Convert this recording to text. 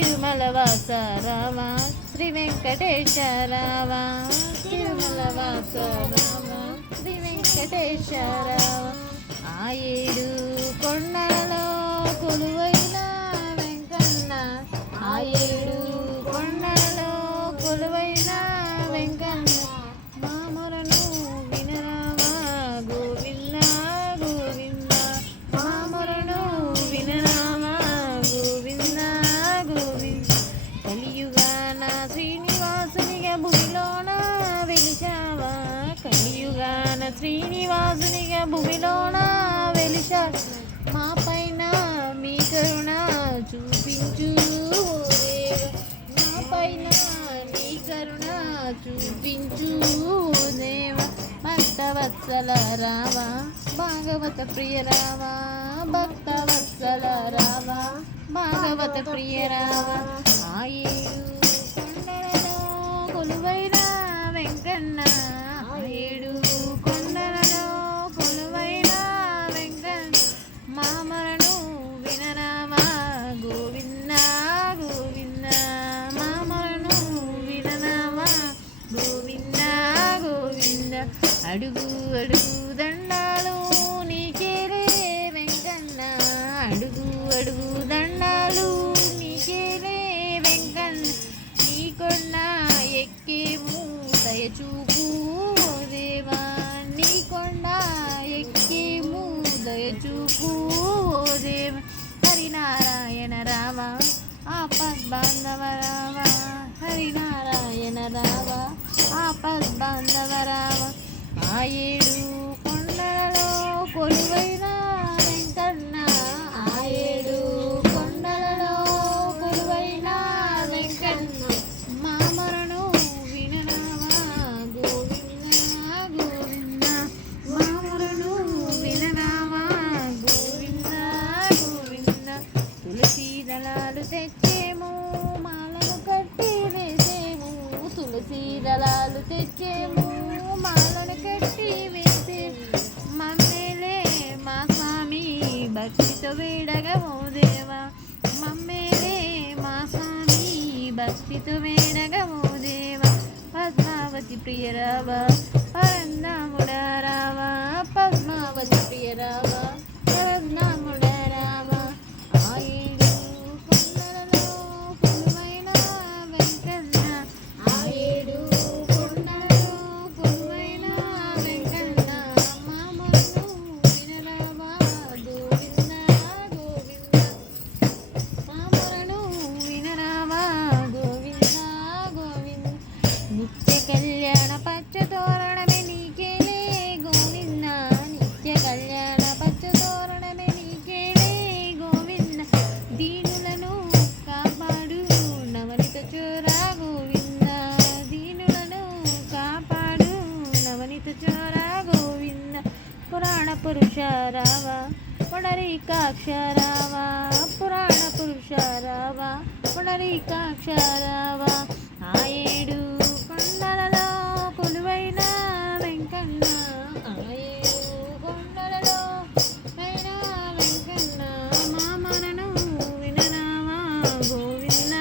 తిరుమల వాస రామ శ్రీ వెంకటేశ రామ తిరుమల వాస రామ శ్రీ వెంకటేశ రామ ఆ ఏడు కొండలలో కొలువైన వెంకన్న ఆ ఏడు కొండలలో కొలువైన వెంకన్న మా మొరను వినరావా గోవింద గోవింద మా మొరను వినరావా గోవింద గోవింద కలియుగాన శ్రీనివాసునిగా భూమిలోన వెలిచావా కలియుగాన శ్రీనివాసునిగా భూమిలోన వెలిచా మా పైన మీ కరుణ చూపించు దేవ మా పైన నీ కరుణ చూపించు దేవ భక్తవత్సల రావా భాగవత ప్రియ రావా భక్తవత్సల రావా భాగవత ప్రియ రావా ఆ ఏడు కొండలలో కొలువైన వెంకన్న ఆ ఏడు కొండలలో కొలువైన వెంకన్న మా మరణు వినరావా గోవింద గోవింద మా మరణు వినరావా గోవింద గోవింద అడుగు అడుగు దండాలు నీకేలే వెంకన్న అడుగు అడుగు దండాలు నీకేలే వెంకన్న నీ కొండ ఎక్కేము దయచూపు దేవా నీ కొండ ఎక్కేము దయచూపు దేవ హరినారాయణ రామ ఆపద్బాంధవ రామ హరినారాయణ రామ ఆపద్బాంధవ రామ ఆ ఏడు కొండలలో కొలువైన వెంకన్న ఆ ఏడు కొండలలో కొలువైన వెంకన్న మా మరణు వినరావా గోవింద గోవింద మా మరణు వినరావా గోవింద గోవింద తులసి దళాలు తెచ్చేము మాలను కట్టి వేసేము తులసి దళాలు తెచ్చేము మాలను కట్టి వేసే మమ్మేలే మా స్వామి భక్తితో వేడగమో దేవా మమ్మేలే మా స్వామి భక్తితో వేడగమో దేవా పద్మావతి ప్రియ రావా పరందాముడా రావా పద్మావతి ప్రియ రావా పరందాముడా రావా ఆ ఏడు కొండలలో కొలువైన వెంకన్న ఆ ఏడు కొండలలో కొలువైన వెంకన్న మా మొరను వినరావా గోవింద గోవింద మా మొరను వినరావా గోవింద గోవింద నిత్య కళ్యాణ పచ్చ తోరణమే నీకేలే గోవింద నిత్య కళ్యాణ పచ్చ తోరణమే నీకేలే గోవింద దీనులను కాపాడు నవనిత చోరా గోవింద దీనులను కాపాడు నవనిత చోరా గోవింద పురాణ పురుష రావా పునరీకాక్ష రావా పురాణ పురుష రావా పునరీకాక్ష రావా ఆ ఏడు కొండలలో కొలువైన వెంకన్న ఆ ఏడు కొండలలో అయిన వెంకన్న మా మనను వినరావా గోవింద